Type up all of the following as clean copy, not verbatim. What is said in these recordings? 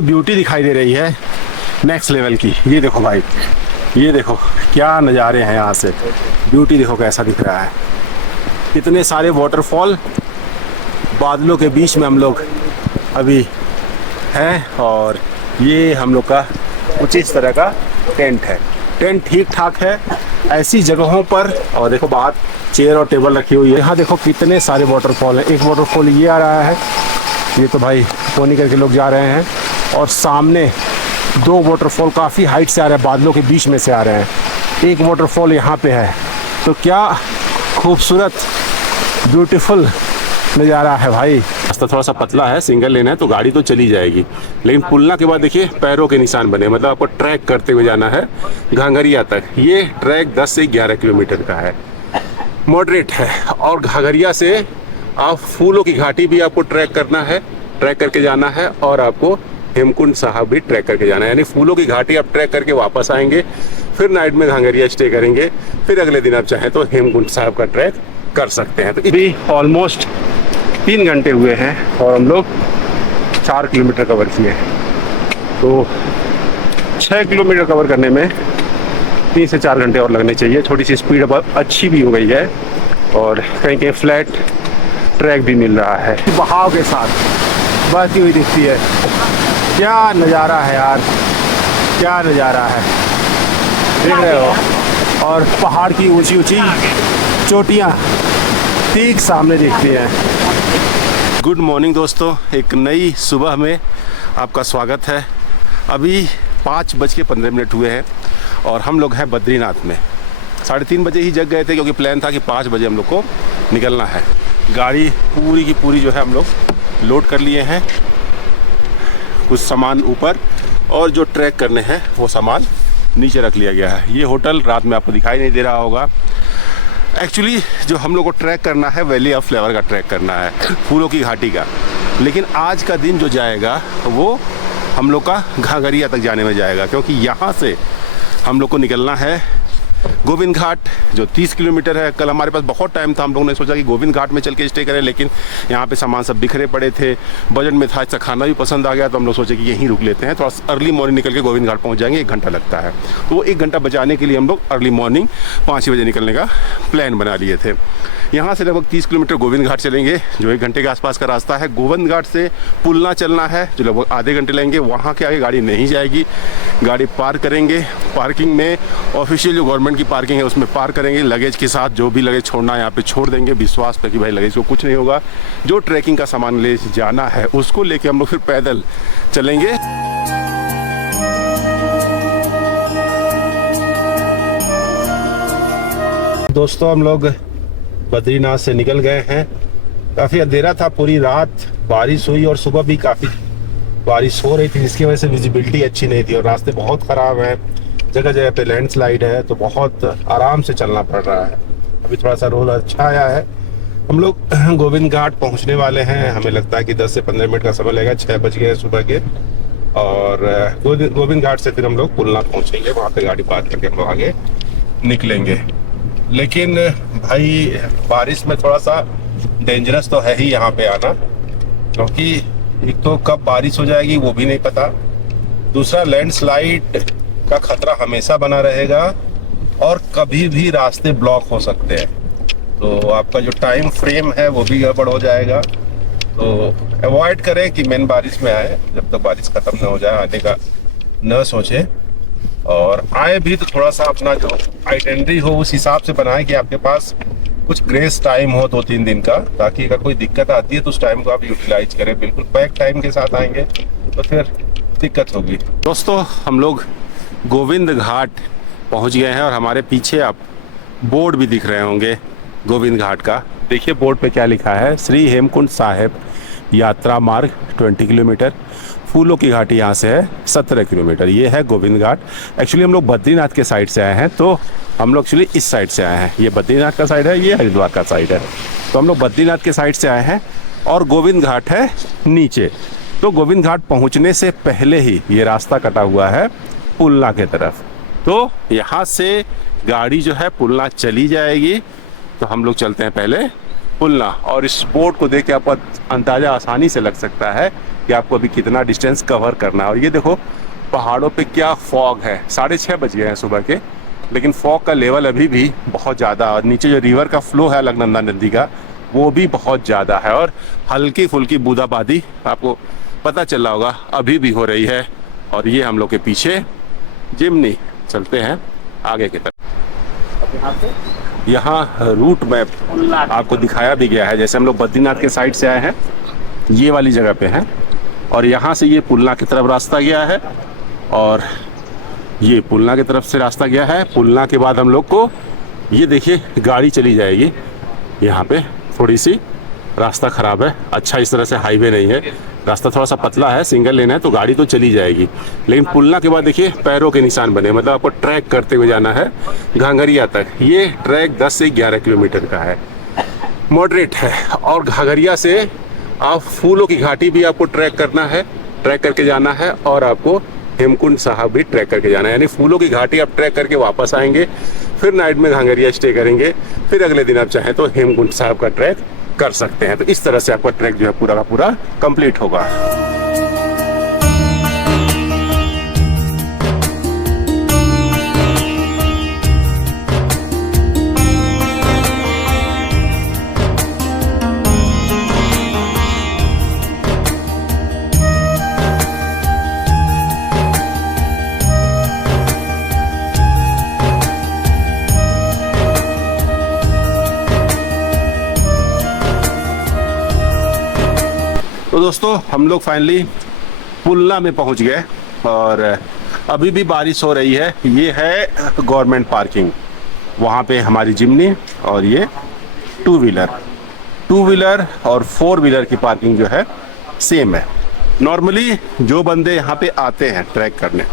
Beauty दिखाई दे रही है नेक्स्ट लेवल की। ये देखो भाई, ये देखो क्या नज़ारे हैं यहाँ से। ब्यूटी देखो कैसा दिख रहा है, कितने सारे वाटरफॉल बादलों के बीच में हम लोग अभी हैं। और ये हम लोग का कुछ इस तरह का टेंट है। टेंट ठीक ठाक है ऐसी जगहों पर। और देखो बाहर चेयर और टेबल रखी हुई है। यहाँ देखो कितने सारे वाटरफॉल हैं। एक वाटरफॉल ये आ रहा है, ये तो भाई पोनी करके लोग जा रहे हैं। और सामने दो वाटरफॉल काफ़ी हाइट से आ रहे हैं, बादलों के बीच में से आ रहे हैं। एक वाटरफॉल यहाँ पे है। तो क्या खूबसूरत ब्यूटीफुल नज़ारा है भाई। रास्ता थोड़ा सा पतला है, सिंगल लेन है तो गाड़ी तो चली जाएगी, लेकिन पुलना के बाद देखिए पैरों के निशान बने, मतलब आपको ट्रैक करते हुए जाना है घाघरिया तक। ये ट्रैक 10 से 11 किलोमीटर का है, मॉडरेट है। और घाघरिया से आप फूलों की घाटी भी आपको ट्रैक करना है, ट्रैक करके जाना है। और आपको हेमकुंड साहब भी ट्रैक करके जाना है, यानी फूलों की घाटी आप ट्रैक करके वापस आएंगे, फिर नाइट में घाघरिया स्टे करेंगे, फिर अगले दिन आप चाहें तो हेमकुंड साहब का ट्रैक कर सकते हैं। तो अभी ऑलमोस्ट 3 घंटे हुए हैं और हम लोग 4 किलोमीटर कवर किए हैं। तो 6 किलोमीटर कवर करने में 3 से 4 घंटे और लगने चाहिए। थोड़ी सी स्पीड अब अच्छी भी हो गई है और कहीं कहीं फ्लैट ट्रैक भी मिल रहा है। बहाव के साथ बहती हुई दिखती है। क्या नज़ारा है यार, क्या नज़ारा है, देख रहे हो। और पहाड़ की ऊंची ऊंची चोटियाँ ठीक सामने दिखती हैं। गुड मॉर्निंग दोस्तों, एक नई सुबह में आपका स्वागत है। अभी 5:15 हुए हैं और हम लोग हैं बद्रीनाथ में। 3:30 बजे ही जग गए थे क्योंकि प्लान था कि 5 बजे हम लोग को निकलना है। गाड़ी पूरी की पूरी जो है हम लोग लोड कर लिए हैं, कुछ सामान ऊपर और जो ट्रैक करने हैं वो सामान नीचे रख लिया गया है। ये होटल रात में आपको दिखाई नहीं दे रहा होगा। एक्चुअली जो हम लोग को ट्रैक करना है वैली ऑफ फ्लावर का ट्रैक करना है, फूलों की घाटी का। लेकिन आज का दिन जो जाएगा वो हम लोग का घाघरिया तक जाने में जाएगा, क्योंकि यहाँ से हम लोग को निकलना है गोविंद घाट, जो 30 किलोमीटर है। कल हमारे पास बहुत टाइम था, हम लोगों ने सोचा कि गोविंद घाट में चल के स्टे करें, लेकिन यहाँ पे सामान सब बिखरे पड़े थे, बजट में था, अच्छा खाना भी पसंद आ गया, तो हम लोग सोचे कि यहीं रुक लेते हैं। थोड़ा अर्ली मॉर्निंग निकल के गोविंद घाट पहुँच जाएंगे, 1 घंटा लगता है। तो वो 1 घंटा बचाने के लिए हम लोग अर्ली मॉर्निंग 5 बजे निकलने का प्लान बना लिए थे। यहाँ से लगभग 30 किलोमीटर गोविंद घाट चलेंगे, जो 1 घंटे के आसपास का रास्ता है। गोविंद घाट से पुलना चलना है, जो लगभग आधे घंटे लगेंगे। वहाँ के आगे गाड़ी नहीं जाएगी, गाड़ी पार्क करेंगे। पार्किंग में ऑफिशियल जो गवर्नमेंट की पार्किंग है उसमें पार्क करेंगे। लगेज के साथ जो भी लगेज छोड़ना है यहाँ पे छोड़ देंगे, विश्वास पे कि भाई लगेज को कुछ नहीं होगा। जो ट्रैकिंग का सामान ले जाना है उसको लेके हम लोग फिर पैदल चलेंगे। दोस्तों हम लोग बद्रीनाथ से निकल गए हैं। काफ़ी अंधेरा था, पूरी रात बारिश हुई और सुबह भी काफ़ी बारिश हो रही थी, जिसकी वजह से विजिबिलिटी अच्छी नहीं थी और रास्ते बहुत ख़राब हैं, जगह जगह पे लैंडस्लाइड है, तो बहुत आराम से चलना पड़ रहा है। अभी थोड़ा सा रोल अच्छा आया है। हम लोग गोविंद घाट पहुंचने वाले हैं। हमें लगता है कि 10 से 15 मिनट का समय लगेगा। 6 बज गए सुबह के। और गोविंद घाट से फिर हम लोग पुलना पहुंचेंगे, वहाँ पे गाड़ी पार्क करके हम लोग आगे निकलेंगे। लेकिन भाई बारिश में थोड़ा सा डेंजरस तो है ही यहाँ पे आना, क्योंकि एक तो कब बारिश हो जाएगी वो भी नहीं पता, दूसरा लैंडस्लाइड का खतरा हमेशा बना रहेगा और कभी भी रास्ते ब्लॉक हो सकते हैं। तो आपका जो टाइम फ्रेम है वो भी गड़बड़ हो जाएगा। तो अवॉइड करें कि मेन बारिश में आए, जब तक बारिश खत्म न हो जाए आने का न सोचें। और आए भी तो थोड़ा सा अपना जो आइटिनरी हो उस हिसाब से बनाएं कि आपके पास कुछ ग्रेस टाइम हो 2-3 दिन का, ताकि अगर कोई दिक्कत आती है तो उस टाइम को आप यूटिलाइज करें। बिल्कुल पैक टाइम के साथ आएंगे तो फिर दिक्कत होगी। दोस्तों हम लोग गोविंद घाट पहुंच गए हैं और हमारे पीछे आप बोर्ड भी दिख रहे होंगे गोविंद घाट का। देखिए बोर्ड पे क्या लिखा है, श्री हेमकुंड साहिब यात्रा मार्ग 20 किलोमीटर, फूलों की घाटी यहाँ से है 17 किलोमीटर। ये है गोविंद घाट। एक्चुअली हम लोग बद्रीनाथ के साइड से आए हैं, तो हम लोग एक्चुअली इस साइड से आए हैं। ये बद्रीनाथ का साइड है, ये हरिद्वार का साइड है, तो हम लोग बद्रीनाथ के साइड से आए हैं और गोविंद घाट है नीचे। तो गोविंद घाट पहुँचने से पहले ही ये रास्ता कटा हुआ है पुलना के तरफ। तो यहाँ से गाड़ी जो है पुलना चली जाएगी, तो हम लोग चलते हैं पहले पुलना। और इस बोर्ड को देख के आपको अंदाज़ा आसानी से लग सकता है कि आपको अभी कितना डिस्टेंस कवर करना है। और ये देखो पहाड़ों पे क्या फॉग है, 6:30 बज गए हैं सुबह के, लेकिन फॉग का लेवल अभी भी बहुत ज़्यादा। और नीचे जो रिवर का फ्लो है अलकनंदा नदी का, वो भी बहुत ज़्यादा है। और हल्की फुल्की बूंदाबांदी आपको पता चला होगा अभी भी हो रही है। और ये हम लोग के पीछे जिमनी। चलते हैं आगे की तरफ। यहाँ रूट मैप आपको दिखाया भी गया है। जैसे हम लोग बद्रीनाथ के साइड से आए हैं, ये वाली जगह पे हैं, और यहाँ से ये पुलना की तरफ रास्ता गया है, और ये पुलना की तरफ से रास्ता गया है। पुलना के बाद हम लोग को ये देखिए गाड़ी चली जाएगी। यहाँ पे थोड़ी सी रास्ता ख़राब है, अच्छा इस तरह से हाईवे नहीं है, रास्ता थोड़ा सा पतला है, सिंगल लेन है, तो गाड़ी तो चली जाएगी। लेकिन पुलना के बाद देखिए पैरों के निशान बने, मतलब आपको ट्रैक करते हुए जाना है घाघरिया तक। ये ट्रैक 10 से 11 किलोमीटर का है, मॉडरेट है। और घाघरिया से आप फूलों की घाटी भी आपको ट्रैक करना है, ट्रैक करके जाना है, और आपको हेमकुंड साहब भी ट्रैक करके जाना है। यानी फूलों की घाटी आप ट्रैक करके वापस आएंगे, फिर नाइट में घाघरिया स्टे करेंगे, फिर अगले दिन आप चाहें तो हेमकुंड साहब का ट्रैक कर सकते हैं। तो इस तरह से आपका ट्रैक जो है पूरा का पूरा कंप्लीट होगा। तो दोस्तों हम लोग फाइनली पुलना में पहुंच गए, और अभी भी बारिश हो रही है। ये है गवर्नमेंट पार्किंग, वहाँ पे हमारी जिमनी और ये टू व्हीलर और 4 व्हीलर की पार्किंग जो है सेम है। नॉर्मली जो बंदे यहाँ पे आते हैं ट्रैक करने,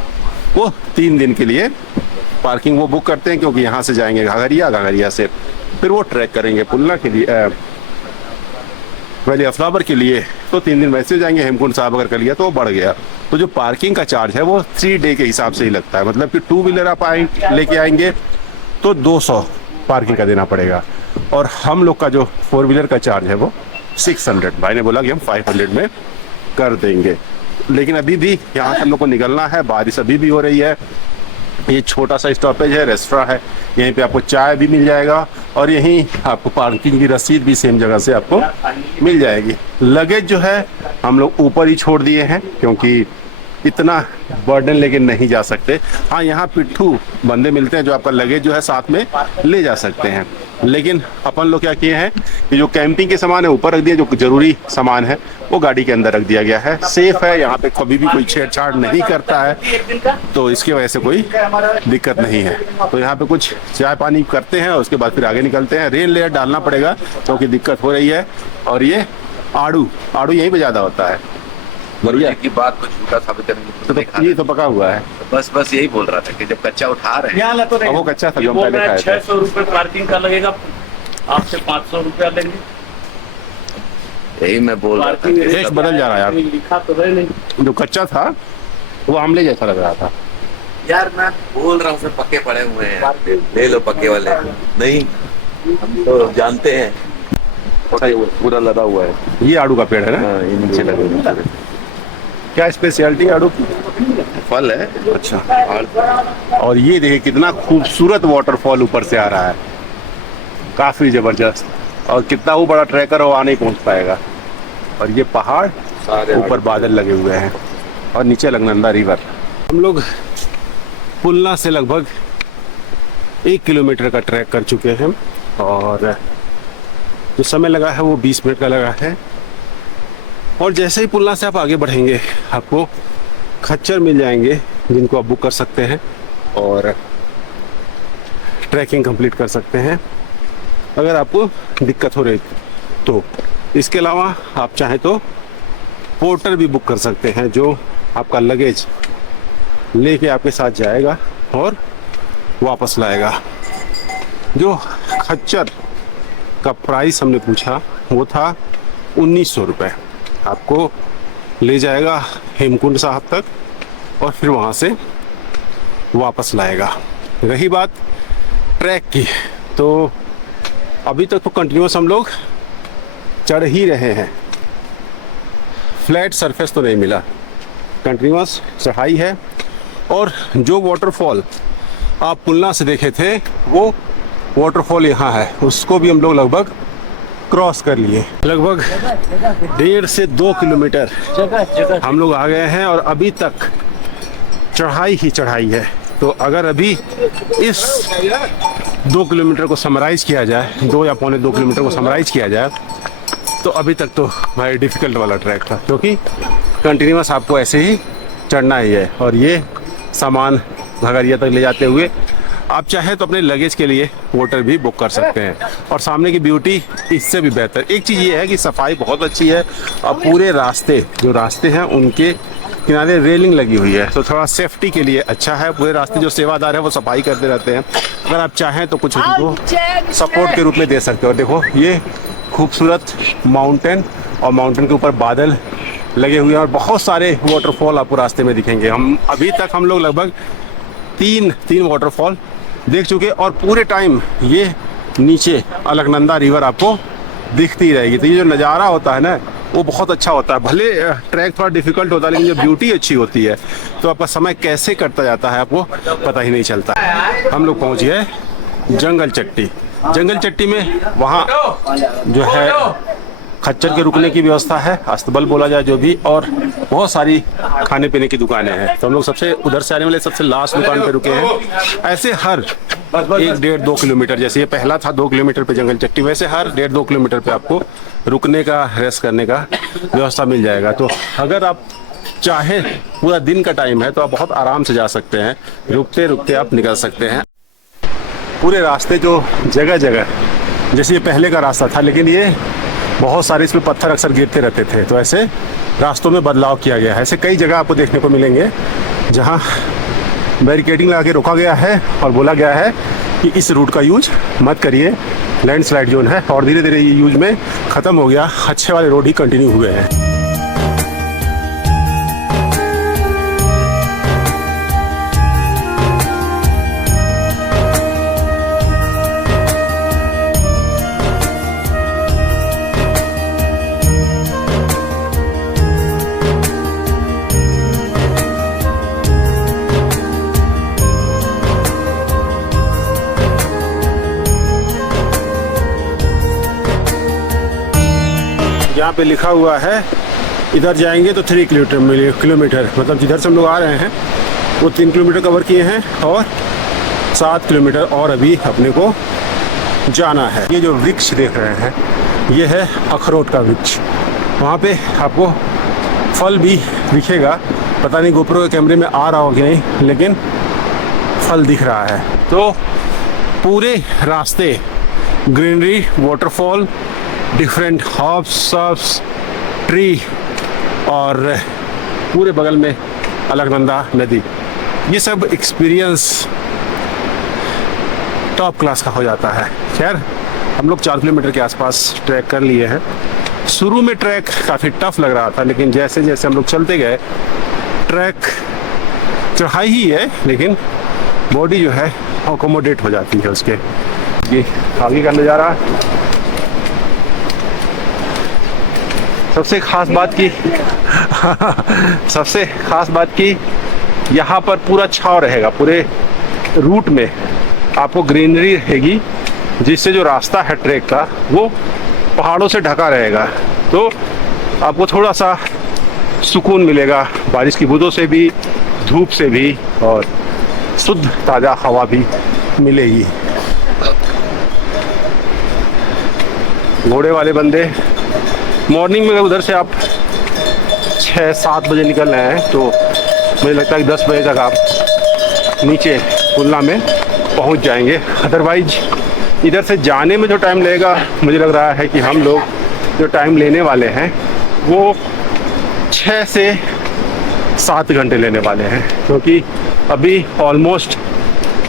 वो 3 दिन के लिए पार्किंग वो बुक करते हैं, क्योंकि यहाँ से जाएंगे घाघरिया से फिर वो ट्रैक करेंगे पुलना के लिए, वैली ऑफ फ्लावर के लिए, तो 3 दिन वैसे जाएंगे। हेमकुंड साहब अगर कर लिया तो वो बढ़ गया। तो जो पार्किंग का चार्ज है वो 3 डे के हिसाब से ही लगता है। मतलब कि 2 व्हीलर आप लेके आएंगे तो 200 पार्किंग का देना पड़ेगा, और हम लोग का जो 4 व्हीलर का चार्ज है वो 600। भाई ने बोला कि हम 500 में कर देंगे। लेकिन अभी भी यहाँ से हम लोग को निकलना है, बारिश अभी भी हो रही है। ये छोटा सा स्टॉपेज है, रेस्टोरेंट है, यहीं पे आपको चाय भी मिल जाएगा, और यहीं आपको पार्किंग की रसीद भी सेम जगह से आपको मिल जाएगी। लगेज जो है हम लोग ऊपर ही छोड़ दिए हैं, क्योंकि इतना बर्डन लेके नहीं जा सकते। हाँ, यहाँ पिट्ठू बंदे मिलते हैं जो आपका लगेज जो है साथ में ले जा सकते हैं। लेकिन अपन लोग क्या किए हैं कि जो कैंपिंग के सामान है ऊपर रख दिया, जो जरूरी सामान है वो गाड़ी के अंदर रख दिया गया है। सेफ है, यहाँ पे कभी भी कोई छेड़छाड़ नहीं करता है, तो इसकी वजह से कोई दिक्कत नहीं है। तो यहाँ पे कुछ चाय पानी करते हैं, उसके बाद फिर आगे निकलते हैं। रेन लेयर डालना पड़ेगा क्योंकि दिक्कत हो रही है। और ये आड़ू यहीं पे ज़्यादा होता है। बढ़िया की बात को झूठा साबित करने तो ये तो पका हुआ है। बस यही बोल रहा था कि जब कच्चा उठा रहे हैं तो वो कच्चा था, ये बोल रहा है 600 रुपए पार्किंग का लगेगा, आपसे 500 रुपया लेंगे। यही मैं बोल रहा था। टेस्ट बदल जा रहा है यार, लिखा तो है नहीं। जो कच्चा था वो आमले जैसा लग रहा था। यार मैं बोल रहा हूँ सब पक्के पड़े हुए हैं, ले लो पक्के वाले। नहीं, हम तो जानते हैं पूरा लदा हुआ है। ये आड़ू का पेड़ है ना? हाँ, ये नीचे लगे हुए हैं। क्या स्पेशलिटी आड़ू की? फल है। अच्छा। और ये देखिए कितना खूबसूरत वाटरफॉल ऊपर से आ रहा है, काफी जबरदस्त। और कितना वो बड़ा ट्रैकर हो, आ नहीं पहुंच पाएगा। और ये पहाड़, ऊपर बादल लगे हुए हैं, और नीचे अलकनंदा रिवर। हम लोग पुलना से लगभग 1 किलोमीटर का ट्रैक कर चुके हैं, और जो समय लगा है वो 20 मिनट का लगा है। और जैसे ही पुलना से आप आगे बढ़ेंगे, आपको खच्चर मिल जाएंगे जिनको आप बुक कर सकते हैं और ट्रैकिंग कंप्लीट कर सकते हैं अगर आपको दिक्कत हो रही तो। इसके अलावा आप चाहें तो पोर्टर भी बुक कर सकते हैं, जो आपका लगेज लेके आपके साथ जाएगा और वापस लाएगा। जो खच्चर का प्राइस हमने पूछा वो था 1900 रुपये। आपको ले जाएगा हेमकुंड साहब तक और फिर वहाँ से वापस लाएगा। रही बात ट्रैक की, तो अभी तक तो कंटिन्यूस हम लोग चढ़ ही रहे हैं। फ्लैट सरफेस तो नहीं मिला, कंटिन्यूस चढ़ाई है। और जो वाटरफॉल आप पुलना से देखे थे वो वाटरफॉल यहाँ है, उसको भी हम लोग लगभग क्रॉस कर लिए। लगभग 1.5 से 2 किलोमीटर हम लोग आ गए हैं और अभी तक चढ़ाई ही चढ़ाई है। तो अगर अभी इस 2 किलोमीटर को समराइज किया जाए, 2 या पौने 2 किलोमीटर को समराइज किया जाए, तो अभी तक तो भाई डिफ़िकल्ट वाला ट्रैक था, क्योंकि कंटिन्यूस आपको ऐसे ही चढ़ना ही है। और ये सामान घगरिया तक ले जाते हुए आप चाहे तो अपने लगेज के लिए होटल भी बुक कर सकते हैं। और सामने की ब्यूटी इससे भी बेहतर एक चीज़ ये है कि सफाई बहुत अच्छी है और पूरे रास्ते जो रास्ते हैं उनके किनारे रेलिंग लगी हुई है, तो थोड़ा सेफ्टी के लिए अच्छा है। पूरे रास्ते जो सेवादार है वो सफाई करते रहते हैं, अगर आप चाहें तो कुछ उनको सपोर्ट के रूप में दे सकते हो। देखो ये खूबसूरत माउंटेन और माउंटेन के ऊपर बादल लगे हुए हैं और बहुत सारे वाटरफॉल आपको रास्ते में दिखेंगे। अभी तक हम लोग लगभग तीन वाटरफॉल देख चुके और पूरे टाइम ये नीचे अलकनंदा रिवर आपको दिखती रहेगी। तो ये जो नज़ारा होता है ना वो बहुत अच्छा होता है। भले ट्रैक थोड़ा डिफिकल्ट होता है लेकिन जो ब्यूटी अच्छी होती है तो आपका समय कैसे कटता जाता है आपको पता ही नहीं चलता। हम लोग पहुँच गए जंगल चट्टी। जंगल चट्टी में वहाँ जो है खच्चर के रुकने की व्यवस्था है, अस्तबल बोला जाए जो भी, और बहुत सारी खाने पीने की दुकानें हैं। तो हम लोग सबसे उधर से आने वाले सबसे लास्ट दुकान पे रुके हैं। ऐसे हर 1.5-2 किलोमीटर, जैसे ये पहला था 2 किलोमीटर पे जंगल चट्टी, वैसे हर 1.5-2 किलोमीटर पे आपको रुकने का, रेस्ट करने का व्यवस्था मिल जाएगा। तो अगर आप चाहे पूरा दिन का टाइम है तो आप बहुत आराम से जा सकते हैं, रुकते रुकते आप निकल सकते हैं। पूरे रास्ते जो जगह जगह, जैसे ये पहले का रास्ता था लेकिन ये बहुत सारे इसमें पत्थर अक्सर गिरते रहते थे, तो ऐसे रास्तों में बदलाव किया गया है। ऐसे कई जगह आपको देखने को मिलेंगे जहां बैरिकेडिंग लगा के रोका गया है और बोला गया है कि इस रूट का यूज मत करिए, लैंडस्लाइड जोन है। और धीरे धीरे ये यूज में ख़त्म हो गया, अच्छे वाले रोड ही कंटिन्यू हुए हैं। यहाँ पे लिखा हुआ है इधर जाएंगे तो 3 किलोमीटर, मतलब जिधर से हम लोग आ रहे हैं वो 3 किलोमीटर कवर किए हैं और 7 किलोमीटर और अभी अपने को जाना है। ये जो वृक्ष देख रहे हैं ये है अखरोट का वृक्ष। वहाँ पे आपको फल भी दिखेगा, पता नहीं गोप्रो के कैमरे में आ रहा हो कि नहीं, लेकिन फल दिख रहा है। तो पूरे रास्ते greenery, waterfall, different herbs, shrubs, tree और पूरे बगल में अलकनंदा नदी, ये सब एक्सपीरियंस टॉप क्लास का हो जाता है। खैर हम लोग 4 किलोमीटर के आसपास ट्रैक कर लिए हैं। शुरू में ट्रैक काफ़ी टफ लग रहा था लेकिन जैसे जैसे हम लोग चलते गए, ट्रैक चढ़ाई ही है लेकिन बॉडी जो है अकोमोडेट हो जाती है उसके। ये आगे का नज़ारा, सबसे ख़ास बात की यहाँ पर पूरा छाँव रहेगा, पूरे रूट में आपको ग्रीनरी रहेगी, जिससे जो रास्ता है ट्रैक का वो पहाड़ों से ढका रहेगा। तो आपको थोड़ा सा सुकून मिलेगा, बारिश की बूंदों से भी, धूप से भी, और शुद्ध ताज़ा हवा भी मिलेगी। घोड़े वाले बंदे मॉर्निंग में अगर उधर से आप 6-7 बजे निकल रहे हैं तो मुझे लगता है कि 10 बजे तक आप नीचे पुलना में पहुंच जाएंगे। अदरवाइज इधर से जाने में जो टाइम लगेगा, मुझे लग रहा है कि हम लोग जो टाइम लेने वाले हैं वो 6 से 7 घंटे लेने वाले हैं, क्योंकि अभी ऑलमोस्ट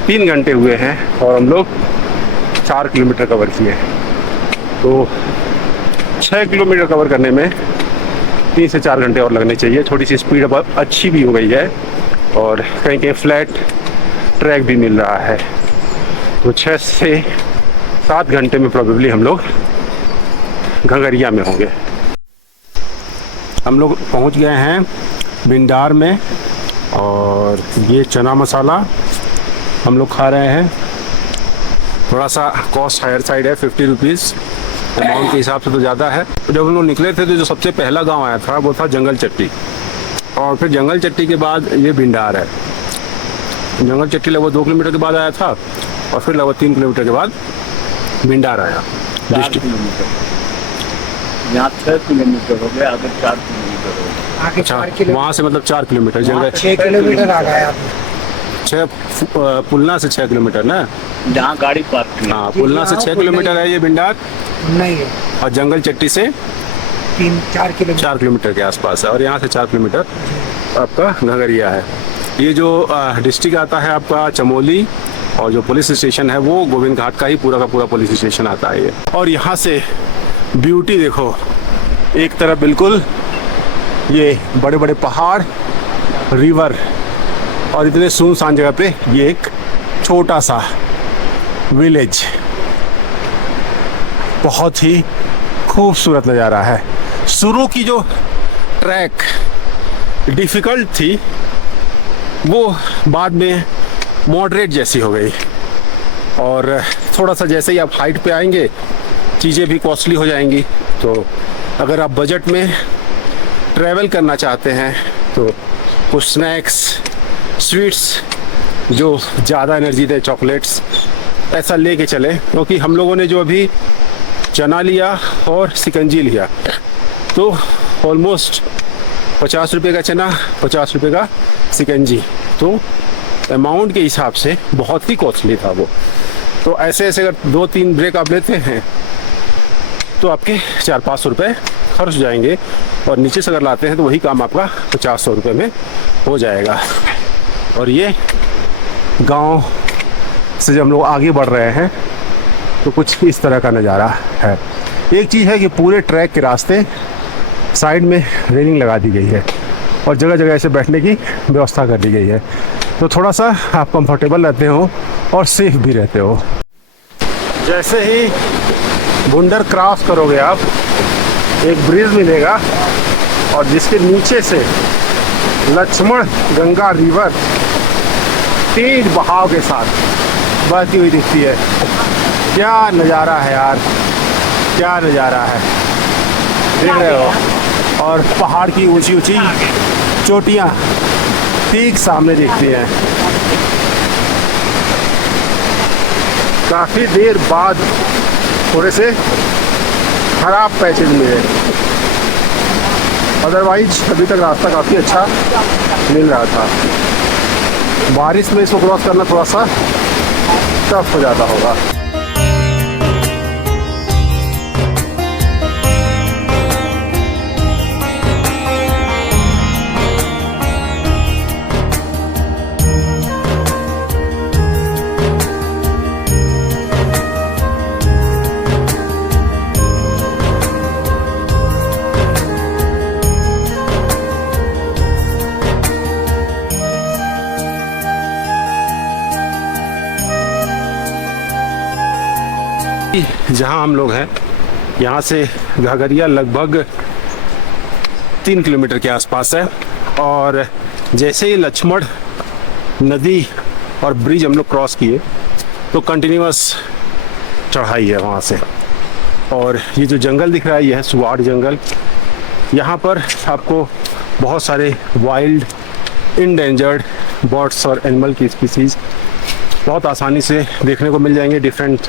3 घंटे हुए हैं और हम लोग 4 किलोमीटर कवर किए हैं। तो 6 किलोमीटर कवर करने में 3 से 4 घंटे और लगने चाहिए। थोड़ी सी स्पीड अब अच्छी भी हो गई है और कहीं कहीं फ्लैट ट्रैक भी मिल रहा है। तो 6 से 7 घंटे में प्रोबेबली हम लोग घगरिया में होंगे। हम लोग पहुंच गए हैं भिंडार में और ये चना मसाला हम लोग खा रहे हैं। थोड़ा सा कॉस्ट हायर साइड है, 50 रुपीज़ अमाउंट के हिसाब से तो ज़्यादा है। जब हम लोग निकले थे तो जो सबसे पहला गांव आया था वो था जंगल चट्टी, और फिर जंगल चट्टी के बाद ये भिंडार है। जंगल चट्टी लगभग 2 किलोमीटर के बाद आया था और फिर लगभग 3 किलोमीटर के बाद भिंडार आया। 4 किलोमीटर, यहाँ 6 किलोमीटर हो गया, आगे 4 किलोमीटर हो गया। आगे अच्छा, 4 किलोमीटर, वहाँ से मतलब 4 किलोमीटर, जंगल 6 किलोमीटर आ गए आप। 6 पुलना से 6 किलोमीटर ना। जहाँ गाड़ी पार्क हाँ, पुलना से 6 किलोमीटर है ये भिंडार, नहीं है, और जंगल चट्टी से 3-4 किलोमीटर। 4 किलोमीटर के आसपास है, और यहाँ से 4 किलोमीटर आपका घगरिया है। ये जो डिस्ट्रिक्ट आता है आपका चमोली, और जो पुलिस स्टेशन है वो गोविंद घाट का ही पूरा का पूरा पुलिस स्टेशन आता है ये। और यहाँ से ब्यूटी देखो, एक तरफ बिल्कुल ये बड़े बड़े पहाड़, रिवर, और इतने सुनसान जगह पे ये एक छोटा सा विलेज। बहुत ही खूबसूरत नज़ारा है। शुरू की जो ट्रैक डिफ़िकल्ट थी वो बाद में मॉडरेट जैसी हो गई, और थोड़ा सा जैसे ही आप हाइट पे आएंगे चीज़ें भी कॉस्टली हो जाएंगी। तो अगर आप बजट में ट्रैवल करना चाहते हैं तो कुछ स्नैक्स, स्वीट्स जो ज़्यादा एनर्जी दे, चॉकलेट्स, ऐसा लेके चले। क्योंकि हम लोगों ने जो अभी चना लिया और सिकंजी लिया तो ऑलमोस्ट 50 रुपये का चना, 50 रुपये का सिकंजी, तो अमाउंट के हिसाब से बहुत ही कॉस्टली था वो। तो ऐसे ऐसे अगर 2-3 ब्रेक आप लेते हैं तो आपके 400-500 रुपये खर्च हो जाएंगे, और नीचे से अगर लाते हैं तो वही काम आपका 50-100 रुपये में हो जाएगा। और ये गांव से जब हम लोग आगे बढ़ रहे हैं तो कुछ इस तरह का नज़ारा है। एक चीज़ है कि पूरे ट्रैक के रास्ते साइड में रेलिंग लगा दी गई है और जगह जगह ऐसे बैठने की व्यवस्था कर दी गई है, तो थोड़ा सा आप कंफर्टेबल रहते हो और सेफ भी रहते हो। जैसे ही भुंडर क्रॉस करोगे आप, एक ब्रिज मिलेगा और जिसके नीचे से लक्ष्मण गंगा रिवर तेज बहाव के साथ बहती हुई दिखती है। क्या नज़ारा है यार, क्या नज़ारा है, देख रहे हो। और पहाड़ की ऊंची ऊंची चोटियाँ ठीक सामने दिखती हैं। काफ़ी देर बाद थोड़े से खराब पैचेज मिले, अदरवाइज अभी तक रास्ता काफ़ी अच्छा मिल रहा था। बारिश में इसको क्रॉस करना थोड़ा सा टफ हो जाता होगा। जहाँ हम लोग हैं यहाँ से घगरिया लगभग 3 किलोमीटर के आसपास है, और जैसे ही लक्ष्मण नदी और ब्रिज हम लोग क्रॉस किए तो कंटिन्यूअस चढ़ाई है वहाँ से। और ये जो जंगल दिख रहा है ये है सुवाड़ जंगल। यहाँ पर आपको बहुत सारे वाइल्ड इंडेंजर्ड बर्ड्स और एनिमल की स्पीसीज़ बहुत आसानी से देखने को मिल जाएंगे। डिफरेंट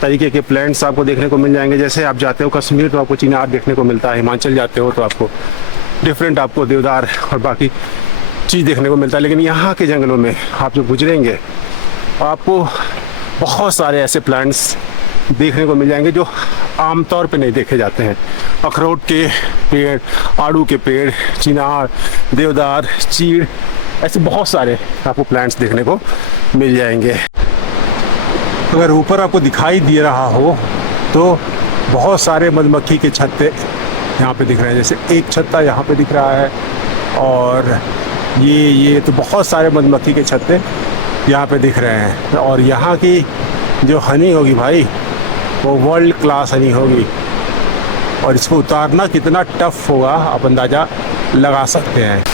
तरीके के प्लांट्स आपको देखने को मिल जाएंगे। जैसे आप जाते हो कश्मीर तो आपको चिनार देखने को मिलता है, हिमाचल जाते हो तो आपको डिफरेंट आपको देवदार और बाकी चीज़ देखने को मिलता है। लेकिन यहाँ के जंगलों में आप जो गुजरेंगे आपको बहुत सारे ऐसे प्लांट्स देखने को मिल जाएंगे जो आमतौर पे नहीं देखे जाते हैं। अखरोट के पेड़, आड़ू के पेड़, चिनार, देवदार, चीड़, ऐसे बहुत सारे आपको प्लांट्स देखने को मिल जाएंगे। अगर ऊपर आपको दिखाई दे रहा हो तो बहुत सारे मधुमक्खी के छत्ते यहाँ पे दिख रहे हैं। जैसे एक छत्ता यहाँ पे दिख रहा है, और ये तो बहुत सारे मधुमक्खी के छत्ते यहाँ पे दिख रहे हैं। और यहाँ की जो हनी होगी भाई वो वर्ल्ड क्लास हनी होगी। और इसको उतारना कितना टफ होगा आप अंदाज़ा लगा सकते हैं।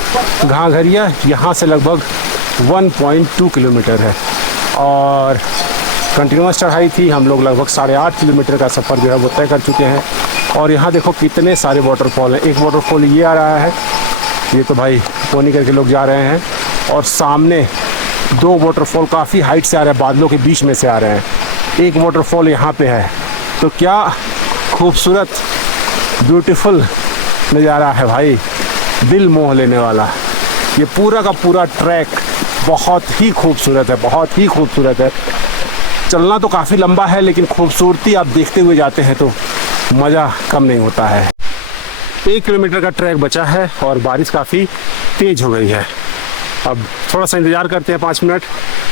घाघरिया यहाँ से लगभग 1.2 किलोमीटर है और कंटिन्यूस चढ़ाई थी। हम लोग लगभग 8.5 किलोमीटर का सफ़र जो है वो तय कर चुके हैं। और यहाँ देखो कितने सारे वाटरफॉल हैं। एक वाटरफॉल ये आ रहा है, ये तो भाई पोनी करके लोग जा रहे हैं, और सामने 2 वाटरफॉल काफ़ी हाइट से आ रहे हैं, बादलों के बीच में से आ रहे हैं। एक वाटरफॉल यहाँ पे है। तो क्या खूबसूरत ब्यूटीफुल नज़ारा है भाई, दिल मोह लेने वाला। ये पूरा का पूरा ट्रैक बहुत ही खूबसूरत है, बहुत ही खूबसूरत है। चलना तो काफ़ी लंबा है लेकिन खूबसूरती आप देखते हुए जाते हैं तो मज़ा कम नहीं होता है। 1 किलोमीटर का ट्रैक बचा है और बारिश काफ़ी तेज़ हो गई है। अब थोड़ा सा इंतज़ार करते हैं 5 मिनट।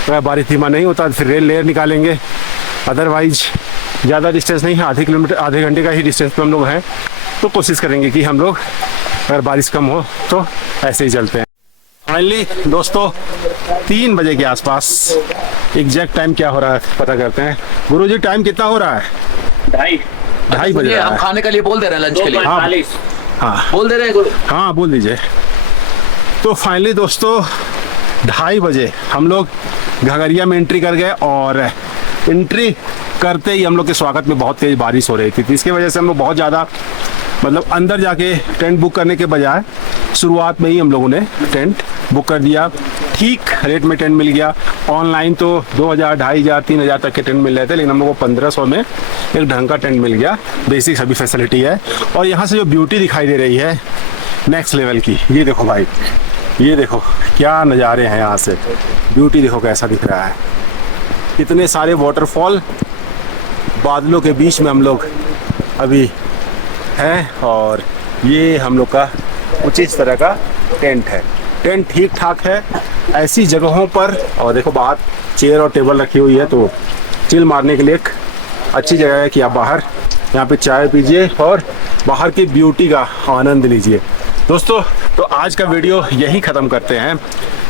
अगर बारिश धीमा नहीं होता तो फिर रेल लेयर निकालेंगे। अदरवाइज ज़्यादा डिस्टेंस नहीं है, आधे घंटे का ही डिस्टेंस पे हम लोग हैं। तो कोशिश करेंगे कि हम लोग अगर बारिश कम हो तो ऐसे ही चलते हैं। फाइनली दोस्तों 3 बजे के आसपास एग्जैक्ट टाइम क्या हो रहा है पता करते हैं। गुरुजी टाइम कितना हो रहा है? 2:30 बज रहा हम है। खाने के लिए बोल दे रहे हैं, लंच के लिए हाँ बोल दे रहे हैं गुरु। हाँ बोल दीजिए। तो फाइनली दोस्तों 2:30 बजे हम लोग घाघरिया में एंट्री कर गए और एंट्री करते ही हम लोग के स्वागत में बहुत तेज़ बारिश हो रही थी। तो इसकी वजह से हम लोग बहुत ज़्यादा मतलब अंदर जाके टेंट बुक करने के बजाय शुरुआत में ही हम लोगों ने टेंट बुक कर दिया। ठीक रेट में टेंट मिल गया। ऑनलाइन तो 2000, 2500, 3000 तक के टेंट मिल रहे थे, लेकिन हम लोग को 1500 में एक ढंग का टेंट मिल गया। बेसिक सभी फैसिलिटी है। और यहाँ से जो ब्यूटी दिखाई दे रही है नेक्स्ट लेवल की, ये देखो भाई, ये देखो क्या नज़ारे हैं यहाँ से। ब्यूटी देखो कैसा दिख रहा है, इतने सारे वाटरफॉल, बादलों के बीच में हम लोग अभी हैं। और ये हम लोग का कुछ इस तरह का टेंट है। टेंट ठीक ठाक है ऐसी जगहों पर। और देखो बाहर चेयर और टेबल रखी हुई है, तो चिल मारने के लिए एक अच्छी जगह है कि आप बाहर यहाँ पे चाय पीजिए और बाहर की ब्यूटी का आनंद लीजिए। दोस्तों तो आज का वीडियो यही ख़त्म करते हैं।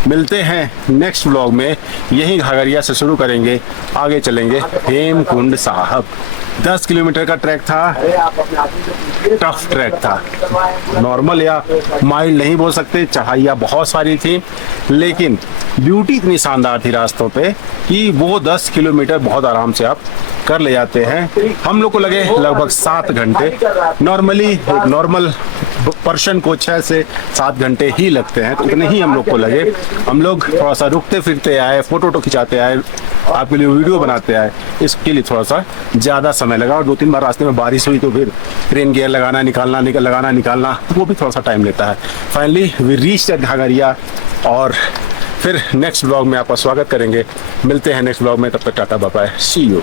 मिलते हैं नेक्स्ट व्लॉग में। यहीं घाघरिया से शुरू करेंगे, आगे चलेंगे हेमकुंड साहब। 10 किलोमीटर का ट्रैक था, टफ ट्रैक था। नॉर्मल या माइल्ड नहीं बोल सकते, चढ़ाइयाँ बहुत सारी थी, लेकिन ब्यूटी इतनी शानदार थी रास्तों पे कि वो 10 किलोमीटर बहुत आराम से आप कर ले जाते हैं। हम लोग को लगे लगभग 7 घंटे। नॉर्मली एक नॉर्मल पर्सन को 6 से 7 घंटे ही लगते हैं, तो इतने ही हम लोग को लगे। हम लोग थोड़ा सा रुकते फिरते आए, फोटो खिंचाते आए, आपके लिए वीडियो बनाते आए, इसके लिए थोड़ा सा ज़्यादा समय लगा। और 2-3 बार रास्ते में बारिश हुई तो फिर रेन गियर लगाना निकालना वो भी थोड़ा सा टाइम लेता है। फाइनली वी रीच एट घाघरिया और फिर नेक्स्ट ब्लॉग में आपका स्वागत करेंगे। मिलते हैं नेक्स्ट ब्लॉग में, तब तक tata bye bye, see you.